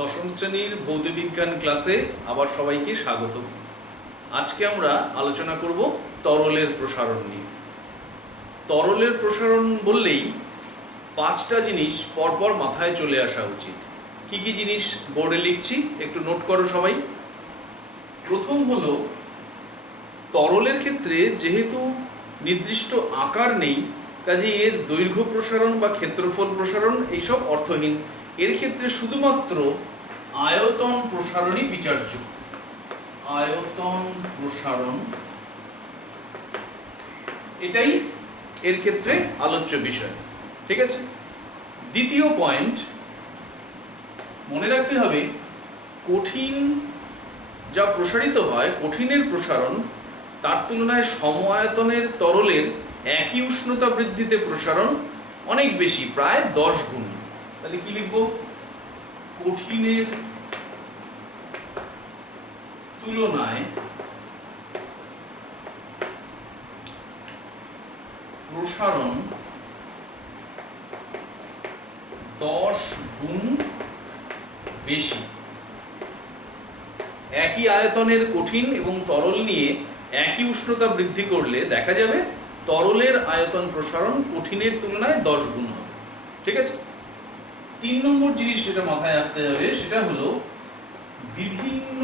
দশম শ্রেণীর ভৌতবিজ্ঞান ক্লাসে আবার সবাইকে স্বাগত। আজকে আমরা আলোচনা করব তরলের প্রসারণ নিয়ে। তরলের প্রসারণ বললেই পাঁচটা জিনিস পরপর মাথায় চলে আসা উচিত। কি কি জিনিস বোর্ডে লিখছি, একটু নোট করো সবাই। প্রথম হলো, তরলের ক্ষেত্রে যেহেতু নির্দিষ্ট আকার নেই, কাজে এর দৈর্ঘ্য প্রসারণ বা ক্ষেত্রফল প্রসারণ এইসব অর্থহীন। এর ক্ষেত্রে শুধুমাত্র আয়তন প্রসারণই বিচার্য। আয়তন প্রসারণ এটাই এর ক্ষেত্রে আলোচ্য বিষয়। ঠিক আছে। দ্বিতীয় পয়েন্ট মনে রাখতে হবে, কঠিন যা প্রসারিত হয়, কঠিনের প্রসারণ তার তুলনায় সম আয়তনের তরলের একই উষ্ণতা বৃদ্ধিতে প্রসারণ অনেক বেশি, প্রায় 10 গুণ। তাহলে কি লিখব? কঠিনের তুলনায় প্রসারণ 10 গুণ বেশি। একই আয়তনের কঠিন এবং তরল নিয়ে একই উষ্ণতা বৃদ্ধি করলে দেখা যাবে তরলের আয়তন প্রসারণ কঠিনের তুলনায় 10 গুণ হবে। ঠিক আছে। 3 নম্বর জিনিস যেটা মাথায় আসতে হবে সেটা হলো, বিভিন্ন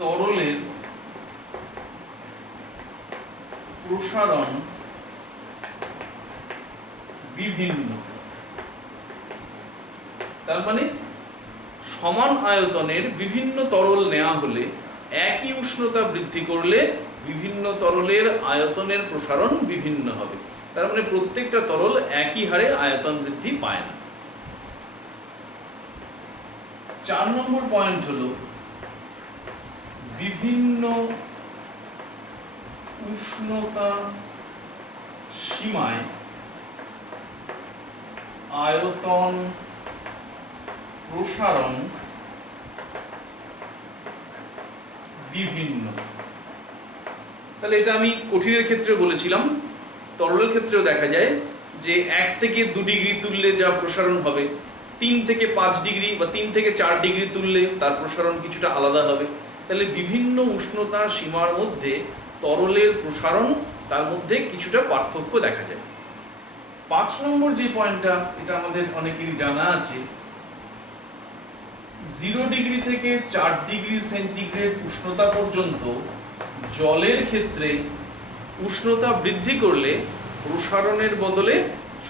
তরলের প্রসারণ বিভিন্ন। তার মানে সমান আয়তনের বিভিন্ন তরল নেওয়া হলে একই উষ্ণতা বৃদ্ধি করলে বিভিন্ন তরলের আয়তনের প্রসারণ বিভিন্ন হবে। তার মানে প্রত্যেকটা তরল একই হারে আয়তন বৃদ্ধি পায় না। 4 নম্বর পয়েন্ট হলো, বিভিন্ন উষ্ণতা সীমায় আয়তন প্রসারণ বিভিন্ন। তাহলে এটা আমি কঠিনের ক্ষেত্রে বলেছিলাম, তরলের ক্ষেত্রেও দেখা যায় যে 1 থেকে 2 ডিগ্রি তুললে যা প্রসারণ হবে, 3 থেকে 5 ডিগ্রি বা 3 থেকে 4 ডিগ্রি তুললে তার প্রসারণ কিছুটা আলাদা হবে। তাহলে বিভিন্ন উষ্ণতা সীমার মধ্যে তরলের প্রসারণ, তার মধ্যে কিছুটা পার্থক্য দেখা যায়। 5 নম্বর যে পয়েন্টটা, এটা আমাদের অনেকেরই জানা আছে, 0 ডিগ্রি থেকে 4 ডিগ্রি সেন্টিগ্রেড উষ্ণতা পর্যন্ত জলের ক্ষেত্রে উষ্ণতা বৃদ্ধি করলে প্রসারণের বদলে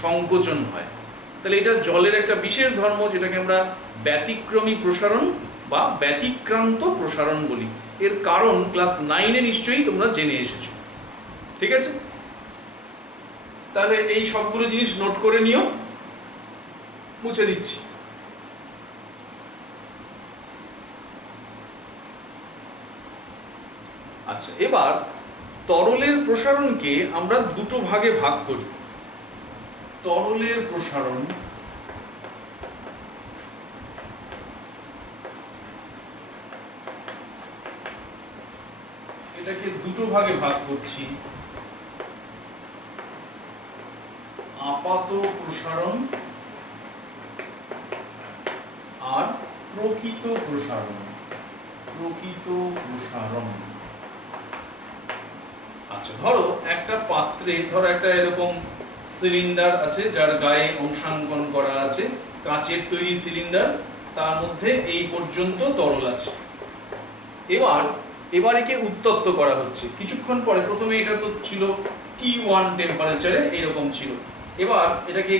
সংকোচন হয়। তাহলে এটা জলের একটা বিশেষ ধর্ম, যেটাকে আমরা ব্যতিক্রমী প্রসারণ বা ব্যতিক্রান্ত প্রসারণ বলি। এর কারণ ক্লাস 9-এ নিশ্চয়ই তোমরা জেনে এসেছো। ঠিক আছে। তাহলে এই সবগুলো জিনিস নোট করে নিও, মুছে দিচ্ছি। আচ্ছা, এবার তরলের প্রসারণকে আমরা দুটো ভাগে ভাগ করি। তরলের প্রসারণ এটাকে দুটো ভাগে ভাগ করছি, আপাত প্রসারণ আর প্রকৃত প্রসারণ। প্রকৃত প্রসারণ। আচ্ছা, ধরো একটা পাত্রে, ধরো একটা এরকম সিলিন্ডার আছে যার গায়ে অংশাঙ্কন করা আছে, কাঁচের তৈরি সিলিন্ডার, তার মধ্যে এই পর্যন্ত তরল আছে। এবার একে উত্তপ্ত করা হচ্ছে। কিছুক্ষণ পরে, প্রথমে এটা তো ছিল T1 টেম্পারেচারে, এরকম ছিল। এবার এটাকে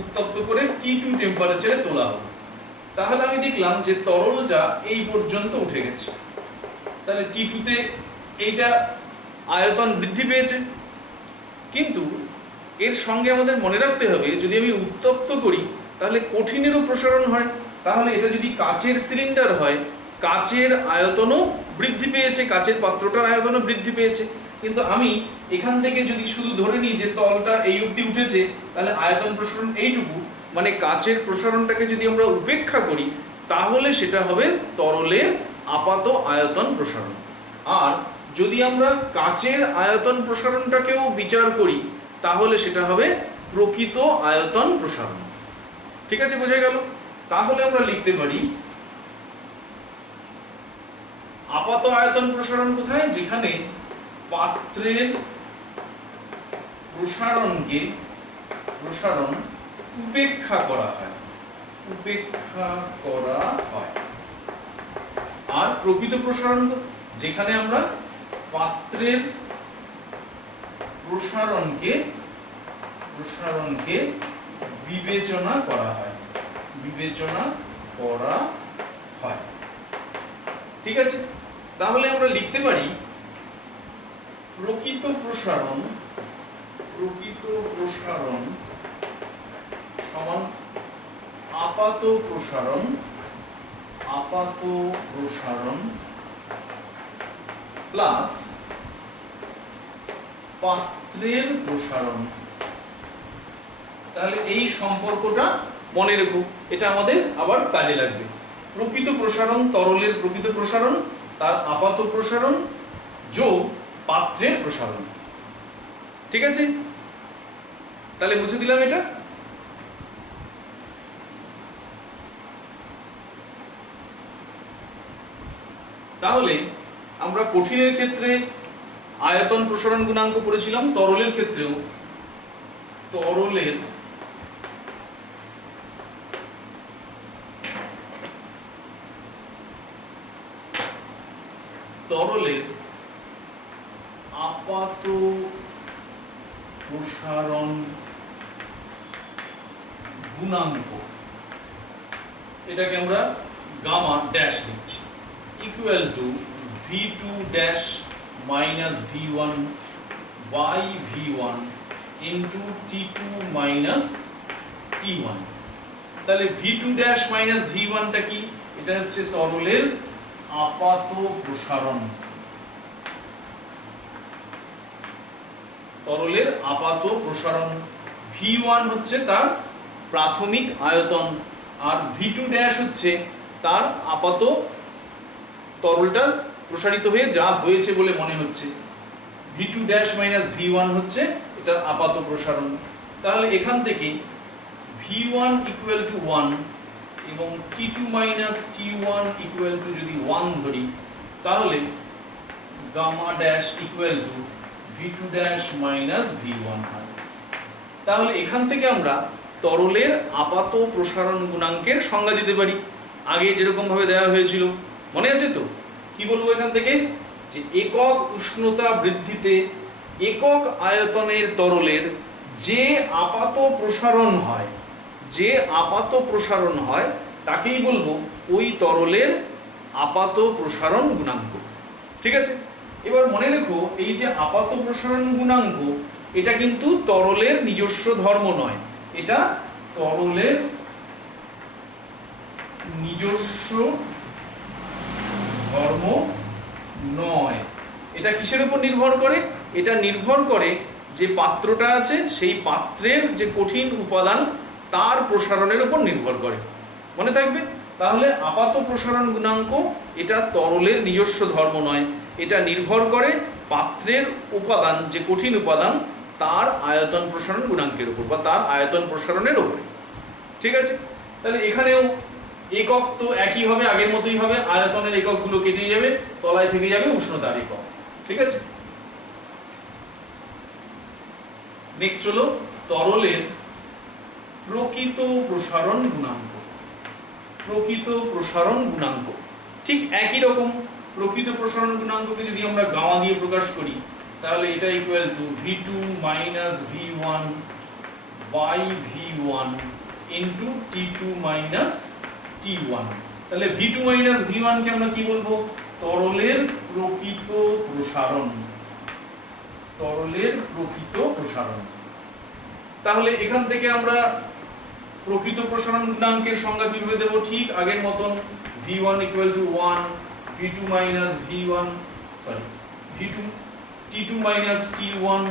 উত্তপ্ত করে T2 টেম্পারেচারে তোলা হবে। তাহলে আমি দেখলাম যে তরলটা এই পর্যন্ত উঠে গেছে। তাহলে T2-তে এইটা আয়তন বৃদ্ধি পেয়েছে। কিন্তু এর সঙ্গে আমাদের মনে রাখতে হবে, যদি আমি উত্তপ্ত করি তাহলে কঠিনেরও প্রসারণ হয়। তাহলে এটা যদি কাচের সিলিন্ডার হয়, কাচের আয়তনও বৃদ্ধি পেয়েছে, কাচের পাত্রটার আয়তনও বৃদ্ধি পেয়েছে। কিন্তু আমি এখান থেকে যদি শুধু ধরে নিই যে তলটা এই অবধি উঠেছে, তাহলে আয়তন প্রসারণ এইটুকু, মানে কাচের প্রসারণটাকে যদি আমরা উপেক্ষা করি তাহলে সেটা হবে তরলের আপাত আয়তন প্রসারণ। আর যদি আমরা কাচের আয়তন প্রসারণটাকেও বিচার করি তাহলে সেটা হবে প্রকৃত আয়তন প্রসারণ। ঠিক আছে, বোঝা গেল? তাহলে আমরা লিখতে পারি আপাত আয়তন প্রসারণ কোথায়, যেখানে পাত্রের প্রসারণ উপেক্ষা করা হয়, আর প্রকৃত প্রসারণ যেখানে আমরা পাত্রের প্রসারণকে বিবেচনা করা হয়। ঠিক আছে, তাহলে আমরা লিখতে পারি প্রকৃত প্রসারণ সমান আপাত প্রসারণ প্লাস পাত্রের প্রসারণ। তাহলে এই সম্পর্কটা মনে রেখো, এটা আমাদের আবার কাজে লাগবে। প্রকৃত প্রসারণ, তরলের প্রকৃত প্রসারণ, তার আপাত প্রসারণ যোগ পাত্রের প্রসারণ। ঠিক আছে, তাহলে বুঝে দিলাম এটা। তাহলে আমরা কঠিনের ক্ষেত্রে আয়তন প্রসারণ গুণাঙ্ক পড়েছিলাম, তরলের ক্ষেত্রেও তরলের আপাত প্রসারণ গুণাঙ্ক, এটাকে আমরা গামা ড্যাশ লিখছি, equal to v2 dash minus v1 by v1 into t2 minus t1। তাহলে v2 ড্যাশ মাইনাস v1 টা কি? এটা হচ্ছে তরলের আপাত প্রসারণ, v1 হচ্ছে তার প্রাথমিক আয়তন, আর v2 ড্যাশ হচ্ছে তার আপাত, তরলটা প্রসারিত হয়ে যা হয়েছে বলে মনে হচ্ছে। v2 ড্যাশ মাইনাস v1 হচ্ছে এটা আপাত প্রসারণ। তাহলে এখান থেকে v1 ইকুয়াল টু 1 এবং t2 minus t1 equal to যদি 1 ধরি, তাহলে gamma dash equal to v2 dash minus v1 হয়। তাহলে এখান থেকে আমরা তরলের আপাত প্রসারণ গুণাঙ্কের সংজ্ঞা দিতে পারি, আগে যেরকম ভাবে দেওয়া হয়েছিল, মনে আছে তো? কি বলবো এখান থেকে? যে একক উষ্ণতা বৃদ্ধিতে একক আয়তনের তরলের যে আপাত প্রসারণ হয় তাকেই বলবো ওই তরলের আপাত প্রসারণ গুণাঙ্ক। ঠিক আছে, এবার মনে রেখো এই যে আপাত প্রসারণ গুণাঙ্ক, এটা কিন্তু তরলের নিজস্ব ধর্ম নয়, এটা তরলের নিজস্ব ধর্ম নয়। এটা কিসের উপর নির্ভর করে? এটা নির্ভর করে যে পাত্রটা আছে সেই পাত্রের যে কঠিন উপাদান তার প্রসারণের উপর নির্ভর করে, মনে থাকবে। তাহলে আপাত প্রসারণ গুণাঙ্ক এটা তরলের নিজস্ব ধর্ম নয়, এটা নির্ভর করে পাত্রের উপাদান, যে কঠিন উপাদান তার আয়তন প্রসারণ গুণাঙ্কের উপর বা তার আয়তন প্রসারণের উপরে। ঠিক আছে, তাহলে এখানেও একক তো একই হবে, আগের মতোই হবে, আয়তনের এককগুলো কেটে যাবে, তলায় থেকে যাবে উষ্ণতার একক। ঠিক আছে, নেক্সট হলো তরলের প্রকৃত প্রসারণ গুণাঙ্ক। ঠিক একই রকম প্রকৃত প্রসারণ গুণাঙ্ককে যদি আমরা গামা দিয়ে প্রকাশ করি, তাহলে এটা equal to v2 minus v1 by v1 into t2 minus t1। তাহলে v2 মাইনাস v1 কে আমরা কি বলবো? তরলের প্রকৃত প্রসারণ। তাহলে এখান থেকে আমরা প্রকৃত প্রসারণ গুণাঙ্কের সংজ্ঞা কিভাবে দেব? ঠিক আগের মতন, v1 equal to 1, v2 minus v1 v2 t2 minus t1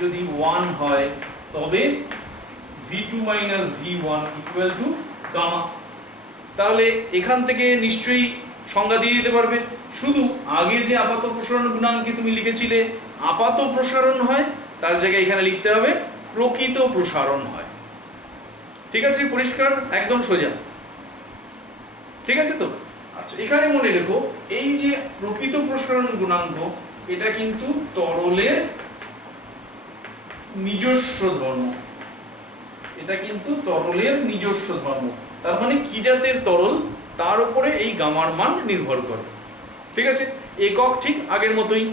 যদি 1 হয় তবে v2 minus v1 equal to gamma. তাহলে এখান থেকে নিশ্চয়ই সংজ্ঞা দিয়ে দিতে পারবে। শুধু আগে যে আপাত প্রসারণ গুণাঙ্কে তুমি লিখেছিলে আপাত প্রসারণ হয়, তার জায়গায় এখানে লিখতে হবে প্রকৃত প্রসারণ হয়। ঠিক আছে, পরিষ্কার, একদম সোজা। ঠিক আছে তো? আচ্ছা, এখানে মনে রেখো এই যে প্রকৃত প্রসারণ গুণাঙ্ক এটা কিন্তু তরলের নিজস্ব ধর্ম, এটা কিন্তু তরলের নিজস্ব ধর্ম। তার মানে কি জাতের তরল তার উপরে এই গামার মান নির্ভর করে। ঠিক আছে, একক ঠিক আগের মতোই।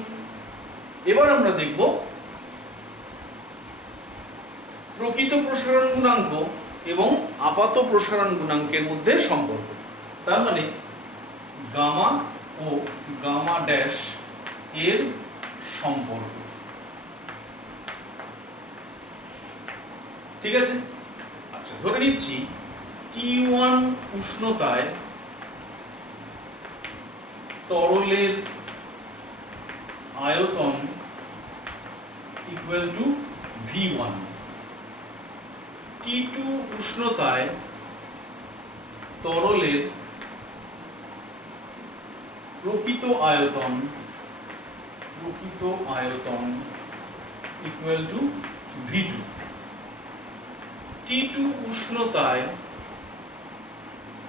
এবার আমরা দেখব প্রকৃত প্রসারণ গুণাঙ্ক এবং আপাত প্রসারণ গুণাঙ্কের মধ্যে সম্পর্ক। তার মানে গামা ও গামা ড্যাশ এর সম্পর্ক। ঠিক আছে, আচ্ছা ধরে নিচ্ছি T1 উষ্ণতায় তরলের আয়তন ইকুয়াল টু V1, T2 উষ্ণতায় তরলের প্রকৃত আয়তন ইকুয়াল টু V2, T2 উষ্ণতায়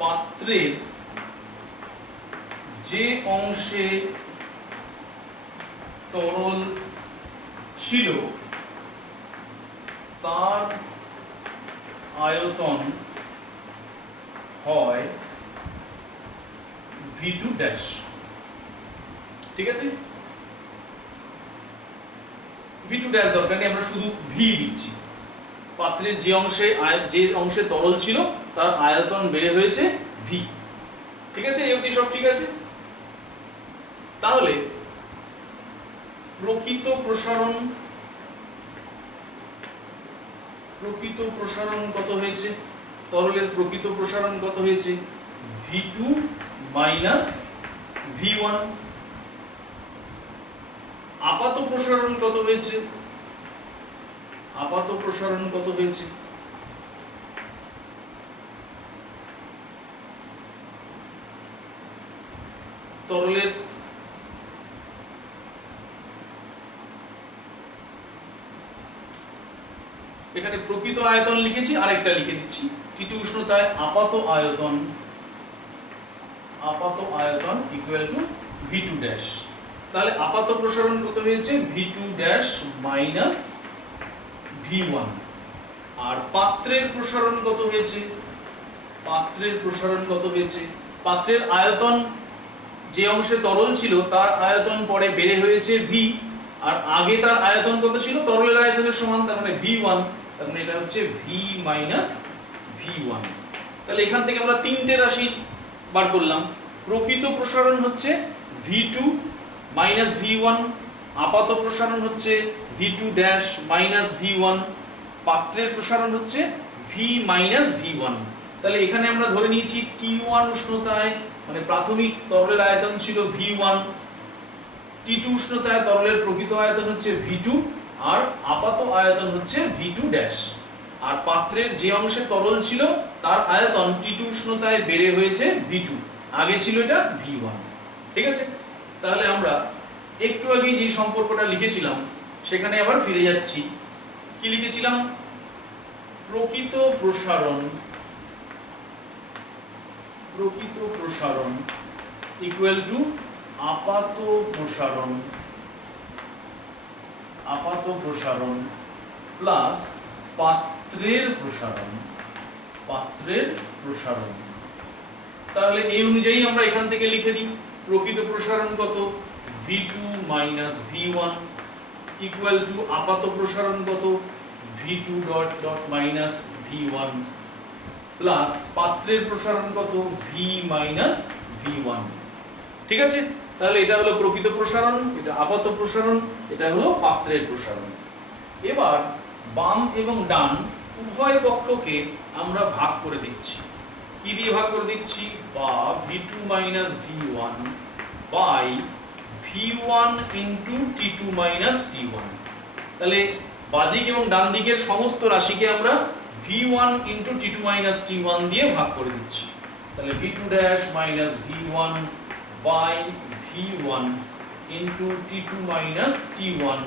পাত্রের যে অংশে তরল ছিল তার আয়তন হয় V2 ড্যাশ। ঠিক আছে, V2 ড্যাশ দরকার নেই, আমরা শুধু V লিখছি। পাত্রের যে অংশে তরল ছিল তার আয়তন বেড়ে হয়েছে V। ঠিক আছে, এই অবধি সব ঠিক আছে। তাহলে প্রকৃত প্রসারণ কত হয়েছে? তরলের প্রকৃত প্রসারণ কত হয়েছে? V2 minus V1। আপাত প্রসারণ কত হয়েছে? তরলের এখানে প্রকৃত আয়তন লিখেছি, আরেকটা লিখে দিচ্ছি T2 উষ্ণতায় আপাত আয়তন ইকুয়াল টু V2 ড্যাশ। তাহলে আপাত প্রসারণ কত হয়েছে? V2 dash minus V1। আর পাত্রের প্রসারণ কত হয়েছে? পাত্রের আয়তন যে অংশে তরল ছিল তার আয়তন পরে বেড়ে হয়েছে V, আর আগে তার আয়তন কত ছিল? তরলের আয়তনের সমান, তার মানে V1। তার মানে এটা হচ্ছে V মাইনাস V1। তাহলে এখান থেকে আমরা তিনটে রাশি বার করলাম। প্রকৃত প্রসারণ হচ্ছে V2 মাইনাস V1, আপাত প্রসারণ হচ্ছে V2 ড্যাশ মাইনাস V1, পাত্রের প্রসারণ হচ্ছে V মাইনাস V1। তাহলে এখানে আমরা ধরে নিয়েছি T1 উষ্ণতায় মানে প্রাথমিক তরলের আয়তন ছিল V1, T2 উষ্ণতায় তরলের প্রকৃত আয়তন হচ্ছে V2, আর আপাত আয়তন হচ্ছে V2 ড্যাশ। আর পাত্রের যে অংশে তরল ছিল তার আয়তন T2 উষ্ণতায় বেড়ে হয়েছে V2, আগে ছিল এটা V1। ঠিক আছে, তাহলে আমরা একটু আগে যে সম্পর্কটা লিখেছিলাম সেখানে আবার ফিরে যাচ্ছি। কি লিখেছিলাম? প্রকৃত প্রসারণ ইকুয়াল টু আপাত প্রসারণ প্লাস পাত্রের প্রসারণ। তাহলে এই অনুযায়ী আমরা এখান থেকে লিখে দিই প্রকৃত প্রসারণ কত? V2 minus V1 equal to আপাত প্রসারণ কত? V2 dot dot minus V1 plus পাত্রের প্রসারণ কত? V minus V1। ঠিক আছে, তাহলে এটা হলো প্রকৃত প্রসারণ, এটা আপাত প্রসারণ, এটা হলো পাত্রের প্রসারণ। এবার বাম এবং ডান উভয় পক্ষকে আমরা ভাগ করে দিচ্ছি। কি দিয়ে ভাগ করে দিচ্ছি? বা V2 minus V1 by V1 into T2 minus T1। তাহলে বাদিক এবং ডান দিকের সমস্ত রাশিকে আমরা V1 into T2 minus T1 দিয়ে ভাগ করে দিচ্ছি। তাহলে V2 dash minus V1 by V1 into T2 minus T1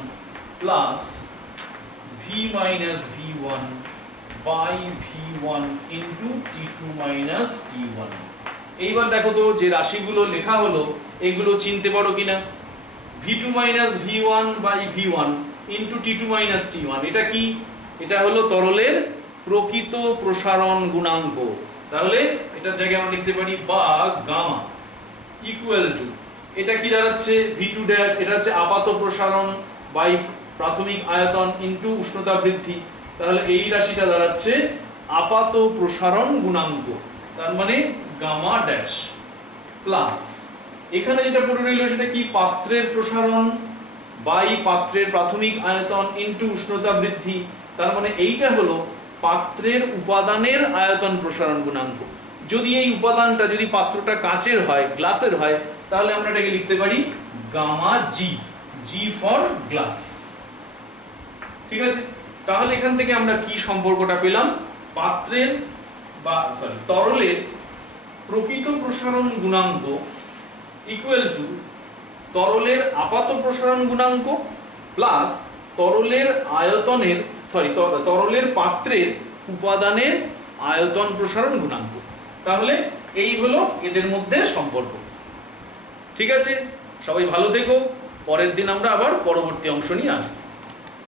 plus V minus V1 by V1 into T2 minus T1। এইবার দেখো তো যে রাশিগুলো লেখা হলো এগুলো চিনতে পারো কিনা। v2 minus v1 by v1 into t2 minus t1, এটা কি? এটা হলো তরলের প্রকৃত প্রসারণ গুণাঙ্ক। তাহলে এটার জায়গায় আমরা লিখতে পারি বা গামা ইকুয়াল টু, এটা কি দাঁড়াচ্ছে v2 ড্যাশ, এটা হচ্ছে আপাত প্রসারণ বাই প্রাথমিক আয়তন ইন্টু উষ্ণতা বৃদ্ধি। তাহলে এই রাশিটা দাঁড়াচ্ছে আপাত প্রসারণ গুণাঙ্ক, তার মানে গামা ড্যাশ প্লাস এখানে যেটা পড়ে রইল সেটা কি? পাত্রের প্রসারণ বাই পাত্রের প্রাথমিক আয়তন ইন্টু উষ্ণতা বৃদ্ধি। তার মানে এইটা হলো পাত্রের উপাদানের আয়তন প্রসারণ গুণাঙ্ক। যদি এই উপাদানটা, যদি পাত্রটা কাচের হয়, গ্লাসের হয়, তাহলে আমরা এটাকে লিখতে পারি gamma G, G for glass. ঠিক আছে, তাহলে এখান থেকে আমরা কি সম্পর্কটা পেলাম? পাত্রের বা তরলের প্রকৃত প্রসারণ গুণাঙ্ক ইকুয়াল টু তরলের আপাত প্রসারণ গুণাঙ্ক প্লাস তরলের আয়তনের তরলের পাত্রের উপাদানের আয়তন প্রসারণ গুণাঙ্ক। তাহলে এই হলো এদের মধ্যে সম্পর্ক। ঠিক আছে, সবাই ভালো থেকো। পরের দিন আমরা আবার পরবর্তী অংশ নিয়ে আসবো।